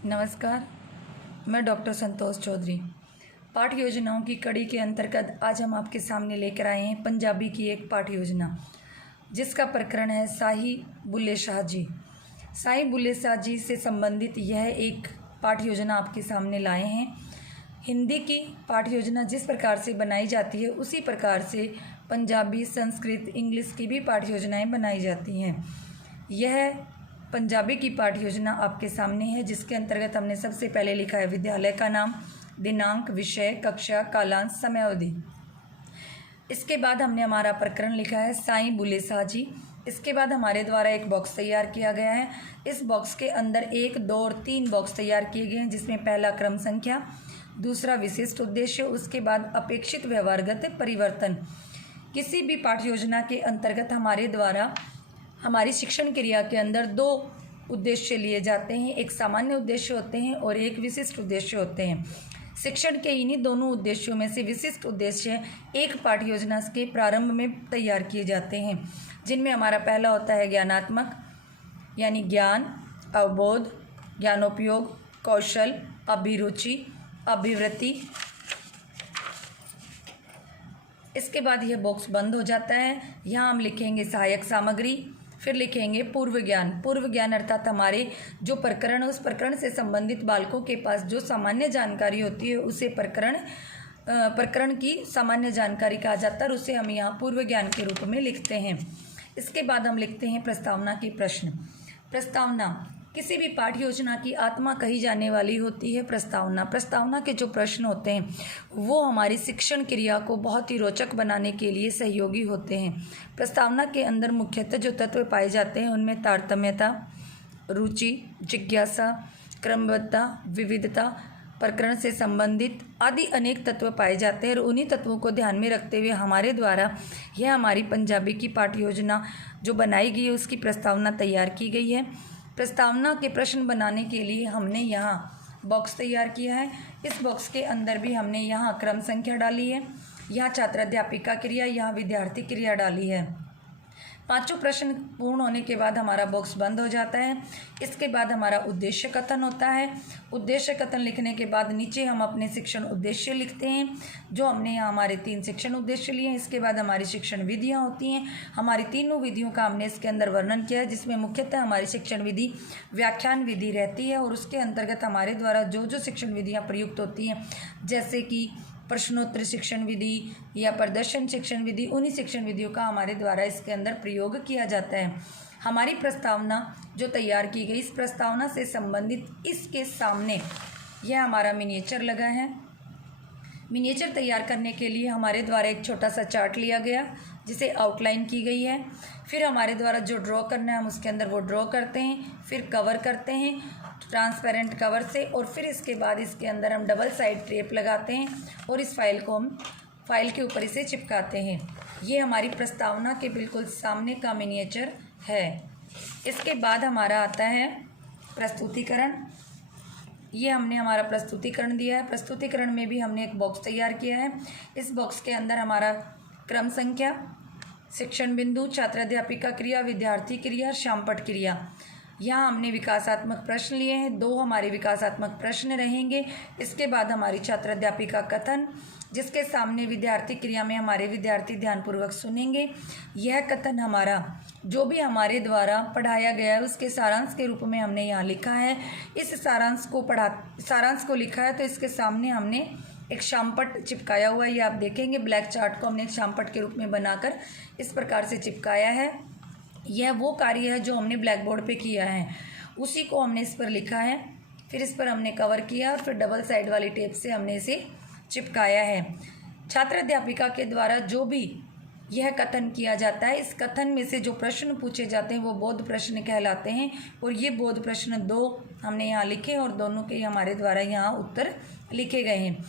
नमस्कार, मैं डॉक्टर संतोष चौधरी। पाठ योजनाओं की कड़ी के अंतर्गत आज हम आपके सामने लेकर आए हैं पंजाबी की एक पाठ योजना, जिसका प्रकरण है शाही बुल्ले शाह जी। शाही बुल्ले शाह जी से संबंधित यह एक पाठ योजना आपके सामने लाए हैं। हिंदी की पाठ योजना जिस प्रकार से बनाई जाती है उसी प्रकार से पंजाबी, संस्कृत, इंग्लिश की भी पाठ योजनाएँ बनाई जाती हैं। यह पंजाबी की पाठ योजना आपके सामने है, जिसके अंतर्गत हमने सबसे पहले लिखा है विद्यालय का नाम, दिनांक, विषय, कक्षा, कालांश, समयावधि। इसके बाद हमने हमारा प्रकरण लिखा है साईं बुल्ले शाह जी। इसके बाद हमारे द्वारा एक बॉक्स तैयार किया गया है। इस बॉक्स के अंदर 1, 2 और 3 बॉक्स तैयार किए गए हैं, जिसमें पहला क्रम संख्या, दूसरा विशिष्ट उद्देश्य, उसके बाद अपेक्षित व्यवहारगत परिवर्तन। किसी भी पाठ योजना के अंतर्गत हमारे द्वारा हमारी शिक्षण क्रिया के अंदर 2 उद्देश्य लिए जाते हैं। एक सामान्य उद्देश्य होते हैं और एक विशिष्ट उद्देश्य होते हैं। शिक्षण के इन्हीं दोनों उद्देश्यों में से विशिष्ट उद्देश्य एक पाठ योजना के प्रारंभ में तैयार किए जाते हैं, जिनमें हमारा पहला होता है ज्ञानात्मक, यानी ज्ञान, अवबोध, ज्ञानोपयोग, कौशल, अभिरुचि, अभिवृत्ति। इसके बाद यह बॉक्स बंद हो जाता है। यहाँ हम लिखेंगे सहायक सामग्री, फिर लिखेंगे पूर्व ज्ञान। पूर्व ज्ञान अर्थात हमारे जो प्रकरण है उस प्रकरण से संबंधित बालकों के पास जो सामान्य जानकारी होती है उसे प्रकरण की सामान्य जानकारी कहा जाता है और उसे हम यहाँ पूर्व ज्ञान के रूप में लिखते हैं। इसके बाद हम लिखते हैं प्रस्तावना के प्रश्न। प्रस्तावना किसी भी पाठ योजना की आत्मा कही जाने वाली होती है। प्रस्तावना के जो प्रश्न होते हैं वो हमारी शिक्षण क्रिया को बहुत ही रोचक बनाने के लिए सहयोगी होते हैं। प्रस्तावना के अंदर मुख्यतः जो तत्व पाए जाते हैं उनमें तारतम्यता, रुचि, जिज्ञासा, क्रमबद्धता, विविधता, प्रकरण से संबंधित आदि अनेक तत्व पाए जाते हैं और उन्हीं तत्वों को ध्यान में रखते हुए हमारे द्वारा यह हमारी पंजाबी की पाठ योजना जो बनाई गई है उसकी प्रस्तावना तैयार की गई है। प्रस्तावना के प्रश्न बनाने के लिए हमने यहाँ बॉक्स तैयार किया है। इस बॉक्स के अंदर भी हमने यहाँ क्रम संख्या डाली है, यहाँ छात्र अध्यापिका क्रिया, यहाँ विद्यार्थी क्रिया डाली है। 5 प्रश्न पूर्ण होने के बाद हमारा बॉक्स बंद हो जाता है। इसके बाद हमारा उद्देश्य कथन होता है। उद्देश्य कथन लिखने के बाद नीचे हम अपने शिक्षण उद्देश्य लिखते हैं, जो हमने यहाँ हमारे 3 शिक्षण उद्देश्य लिए हैं। इसके बाद हमारी शिक्षण विधियाँ होती हैं। हमारी तीनों विधियों का हमने इसके अंदर वर्णन किया है, जिसमें मुख्यतः हमारी शिक्षण विधि व्याख्यान विधि रहती है और उसके अंतर्गत हमारे द्वारा जो जो शिक्षण विधियाँ प्रयुक्त होती हैं, जैसे कि प्रश्नोत्तर शिक्षण विधि या प्रदर्शन शिक्षण विधि, उन्हीं शिक्षण विधियों का हमारे द्वारा इसके अंदर प्रयोग किया जाता है। हमारी प्रस्तावना जो तैयार की गई, इस प्रस्तावना से संबंधित इसके सामने यह हमारा मिनिएचर लगा है। मिनिएचर तैयार करने के लिए हमारे द्वारा एक छोटा सा चार्ट लिया गया जिसे आउटलाइन की गई है। फिर हमारे द्वारा जो ड्रॉ करना है हम उसके अंदर वो ड्रॉ करते हैं, फिर कवर करते हैं ट्रांसपेरेंट कवर से और फिर इसके बाद इसके अंदर हम डबल साइड टेप लगाते हैं और इस फाइल को हम फाइल के ऊपर इसे चिपकाते हैं। ये हमारी प्रस्तावना के बिल्कुल सामने का मिनिएचर है। इसके बाद हमारा आता है प्रस्तुतिकरण। ये हमने हमारा प्रस्तुतिकरण दिया है। प्रस्तुतिकरण में भी हमने एक बॉक्स तैयार किया है। इस बॉक्स के अंदर हमारा क्रम संख्या, शिक्षण बिंदु, छात्र अध्यापिका क्रिया, विद्यार्थी क्रिया, शामपट क्रिया। यहाँ हमने विकासात्मक प्रश्न लिए हैं। 2 हमारे विकासात्मक प्रश्न रहेंगे। इसके बाद हमारी छात्र अध्यापिका कथन, जिसके सामने विद्यार्थी क्रिया में हमारे विद्यार्थी ध्यानपूर्वक सुनेंगे। यह कथन हमारा जो भी हमारे द्वारा पढ़ाया गया है उसके सारांश के रूप में हमने यहाँ लिखा है। इस सारांश को लिखा है तो इसके सामने हमने एक शामपट चिपकाया हुआ है। ये आप देखेंगे ब्लैक चार्ट को हमने एक शामपट के रूप में बनाकर इस प्रकार से चिपकाया है। यह वो कार्य है जो हमने ब्लैक बोर्ड पे किया है, उसी को हमने इस पर लिखा है। फिर इस पर हमने कवर किया और फिर डबल साइड वाली टेप से हमने इसे चिपकाया है। छात्र अध्यापिका के द्वारा जो भी यह कथन किया जाता है, इस कथन में से जो प्रश्न पूछे जाते हैं वो बोध प्रश्न कहलाते हैं और ये बोध प्रश्न 2 हमने यहाँ लिखे और दोनों के हमारे द्वारा यहाँ उत्तर लिखे गए हैं।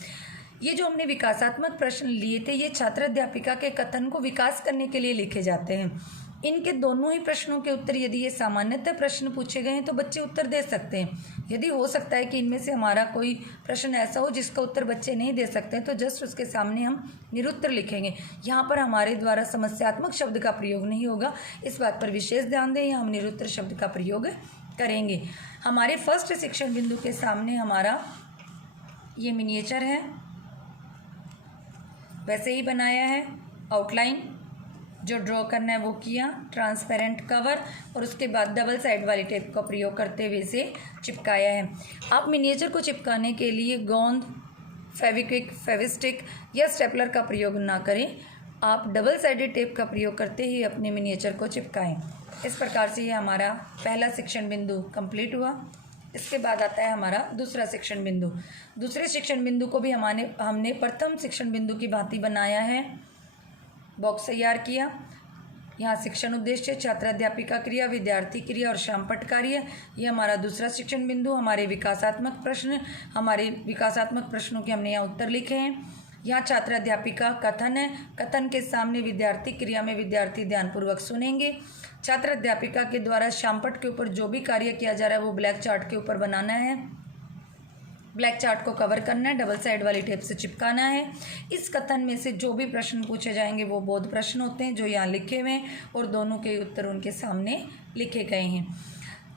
ये जो हमने विकासात्मक प्रश्न लिए थे ये छात्र अध्यापिका के कथन को विकास करने के लिए लिखे जाते हैं। इनके दोनों ही प्रश्नों के उत्तर यदि ये सामान्यतः प्रश्न पूछे गए हैं तो बच्चे उत्तर दे सकते हैं। यदि हो सकता है कि इनमें से हमारा कोई प्रश्न ऐसा हो जिसका उत्तर बच्चे नहीं दे सकते हैं तो जस्ट उसके सामने हम निरुत्तर लिखेंगे। यहाँ पर हमारे द्वारा समस्यात्मक शब्द का प्रयोग नहीं होगा, इस बात पर विशेष ध्यान दें। यहाँ हम निरुत्तर शब्द का प्रयोग करेंगे। हमारे फर्स्ट शिक्षण बिंदु के सामने हमारा ये मिनिएचर है, वैसे ही बनाया है। आउटलाइन जो ड्रॉ करना है वो किया, ट्रांसपेरेंट कवर, और उसके बाद डबल साइड वाली टेप का प्रयोग करते हुए इसे चिपकाया है। आप मिनिएचर को चिपकाने के लिए गोंद, फेविक्विक, फेविस्टिक या स्टेपलर का प्रयोग ना करें। आप डबल साइडेड टेप का प्रयोग करते ही अपने मिनिएचर को चिपकाएं। इस प्रकार से ये हमारा पहला शिक्षण बिंदु कंप्लीट हुआ। इसके बाद आता है हमारा दूसरा शिक्षण बिंदु। दूसरे शिक्षण बिंदु को भी हमने प्रथम शिक्षण बिंदु की भांति बनाया है। बॉक्स तैयार किया। यहाँ शिक्षण उद्देश्य, छात्र अध्यापिका क्रिया, विद्यार्थी क्रिया और शामपट कार्य, ये हमारा दूसरा शिक्षण बिंदु। हमारे विकासात्मक प्रश्नों के हमने यहाँ उत्तर लिखे हैं। यहाँ छात्र अध्यापिका कथन है। कथन के सामने विद्यार्थी क्रिया में विद्यार्थी ध्यानपूर्वक सुनेंगे। छात्र अध्यापिका के द्वारा शामपट के ऊपर जो भी कार्य किया जा रहा है वो ब्लैक चार्ट के ऊपर बनाना है। ब्लैक चार्ट को कवर करना है, डबल साइड वाली टेप से चिपकाना है। इस कथन में से जो भी प्रश्न पूछे जाएंगे वो बोध प्रश्न होते हैं जो यहाँ लिखे हुए हैं, और दोनों के उत्तर उनके सामने लिखे गए हैं।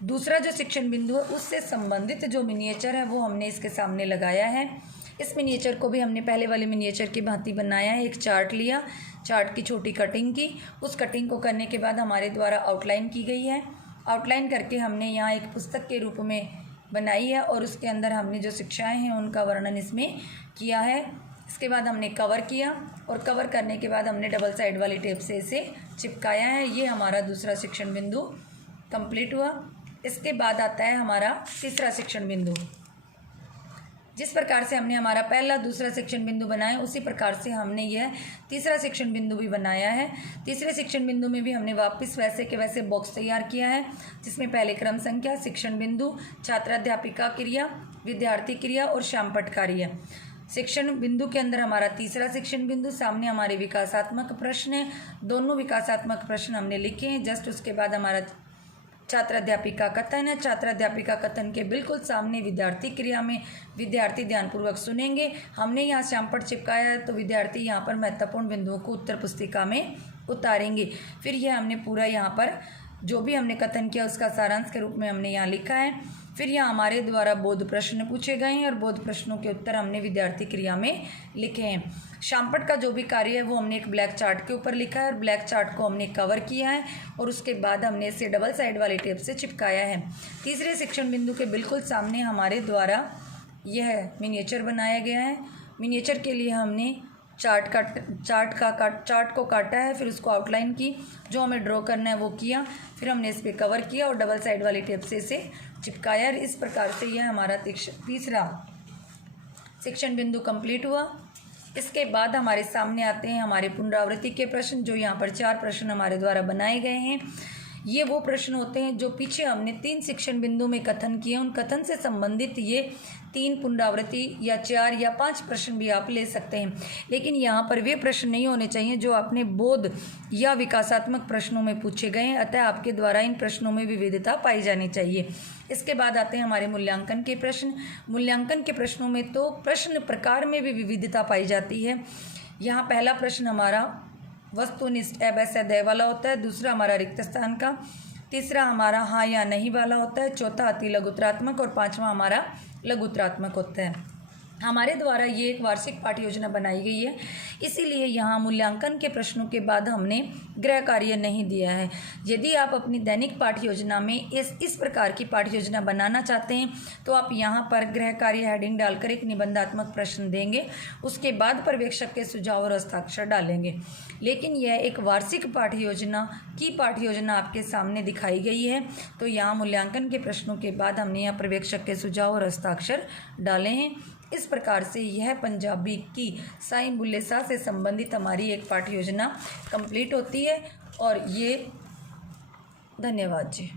दूसरा जो शिक्षण बिंदु है उससे संबंधित जो मिनिएचर है वो हमने इसके सामने लगाया है। इस मिनिएचर को भी हमने पहले वाले मिनिएचर की भांति बनाया है। एक चार्ट लिया, चार्ट की छोटी कटिंग की। उस कटिंग को करने के बाद हमारे द्वारा आउटलाइन की गई है। आउटलाइन करके हमने यहाँ एक पुस्तक के रूप में बनाई है, और उसके अंदर हमने जो शिक्षाएं हैं उनका वर्णन इसमें किया है। इसके बाद हमने कवर किया, और कवर करने के बाद हमने डबल साइड वाली टेप से इसे चिपकाया है। ये हमारा दूसरा शिक्षण बिंदु कंप्लीट हुआ। इसके बाद आता है हमारा तीसरा शिक्षण बिंदु। जिस प्रकार से हमने हमारा पहला दूसरा शिक्षण बिंदु बनाया उसी प्रकार से हमने यह तीसरा शिक्षण बिंदु भी बनाया है। तीसरे शिक्षण बिंदु में भी हमने वापस वैसे के वैसे बॉक्स तैयार किया है, जिसमें पहले क्रम संख्या, शिक्षण बिंदु, छात्राध्यापिका क्रिया, विद्यार्थी क्रिया और शामपट कार्य। शिक्षण बिंदु के अंदर हमारा तीसरा शिक्षण बिंदु, सामने हमारे विकासात्मक प्रश्न है। दोनों विकासात्मक प्रश्न हमने लिखे हैं। जस्ट उसके बाद हमारा छात्र अध्यापिका कथन है। छात्र अध्यापिका कथन के बिल्कुल सामने विद्यार्थी क्रिया में विद्यार्थी ध्यानपूर्वक सुनेंगे। हमने यहाँ शामपट चिपकाया है तो विद्यार्थी यहाँ पर महत्वपूर्ण बिंदुओं को उत्तर पुस्तिका में उतारेंगे। फिर यह हमने पूरा यहाँ पर जो भी हमने कथन किया उसका सारांश के रूप में हमने यहाँ लिखा है। फिर यहाँ हमारे द्वारा बोध प्रश्न पूछे गए हैं और बोध प्रश्नों के उत्तर हमने विद्यार्थी क्रिया में लिखे हैं। शामपट का जो भी कार्य है वो हमने एक ब्लैक चार्ट के ऊपर लिखा है और ब्लैक चार्ट को हमने कवर किया है, और उसके बाद हमने इसे डबल साइड वाली टेप से चिपकाया है। तीसरे शिक्षण बिंदु के बिल्कुल सामने हमारे द्वारा यह मिनिएचर बनाया गया है। मिनिएचर के लिए हमने चार्ट को काटा है, फिर उसको आउटलाइन की, जो हमें ड्रॉ करना है वो किया, फिर हमने इस पर कवर किया और डबल साइड वाली टेप से इसे चिपकाया। इस प्रकार से यह हमारा तीसरा शिक्षण बिंदु कंप्लीट हुआ। इसके बाद हमारे सामने आते हैं हमारे पुनरावृत्ति के प्रश्न, जो यहाँ पर 4 प्रश्न हमारे द्वारा बनाए गए हैं। ये वो प्रश्न होते हैं जो पीछे हमने 3 शिक्षण बिंदु में कथन किए, उन कथन से संबंधित ये 3 पुनरावृत्ति या 4 या 5 प्रश्न भी आप ले सकते हैं। लेकिन यहाँ पर वे प्रश्न नहीं होने चाहिए जो आपने बोध या विकासात्मक प्रश्नों में पूछे गए हैं, अतः आपके द्वारा इन प्रश्नों में विविधता पाई जानी चाहिए। इसके बाद आते हैं हमारे मूल्यांकन के प्रश्न। मूल्यांकन के प्रश्नों में तो प्रश्न प्रकार में भी विविधता पाई जाती है। यहाँ पहला प्रश्न हमारा वस्तुनिष्ठ अवैध वाला होता है, दूसरा हमारा रिक्त स्थान का, तीसरा हमारा हाँ या नहीं वाला होता है, चौथा अति लघुत्रात्मक और 5वां हमारा लघुत्रात्मक होता है। हमारे द्वारा ये एक वार्षिक पाठ्य योजना बनाई गई है, इसीलिए यहाँ मूल्यांकन के प्रश्नों के बाद हमने गृह कार्य नहीं दिया है। यदि आप अपनी दैनिक पाठ्य योजना में इस प्रकार की पाठ्य योजना बनाना चाहते हैं तो आप यहाँ पर गृह कार्य हेडिंग डालकर एक निबंधात्मक प्रश्न देंगे, उसके बाद पर्यवेक्षक के सुझाव और हस्ताक्षर डालेंगे। लेकिन यह एक वार्षिक पाठ्य योजना की पाठ्य योजना आपके सामने दिखाई गई है, तो यहाँ मूल्यांकन के प्रश्नों के बाद हमने यहाँ पर्यवेक्षक के सुझाव और हस्ताक्षर डाले हैं। इस प्रकार से यह पंजाबी की साई बुल्ले शाह से संबंधित हमारी एक पाठ्य योजना कंप्लीट होती है। और ये धन्यवाद जी।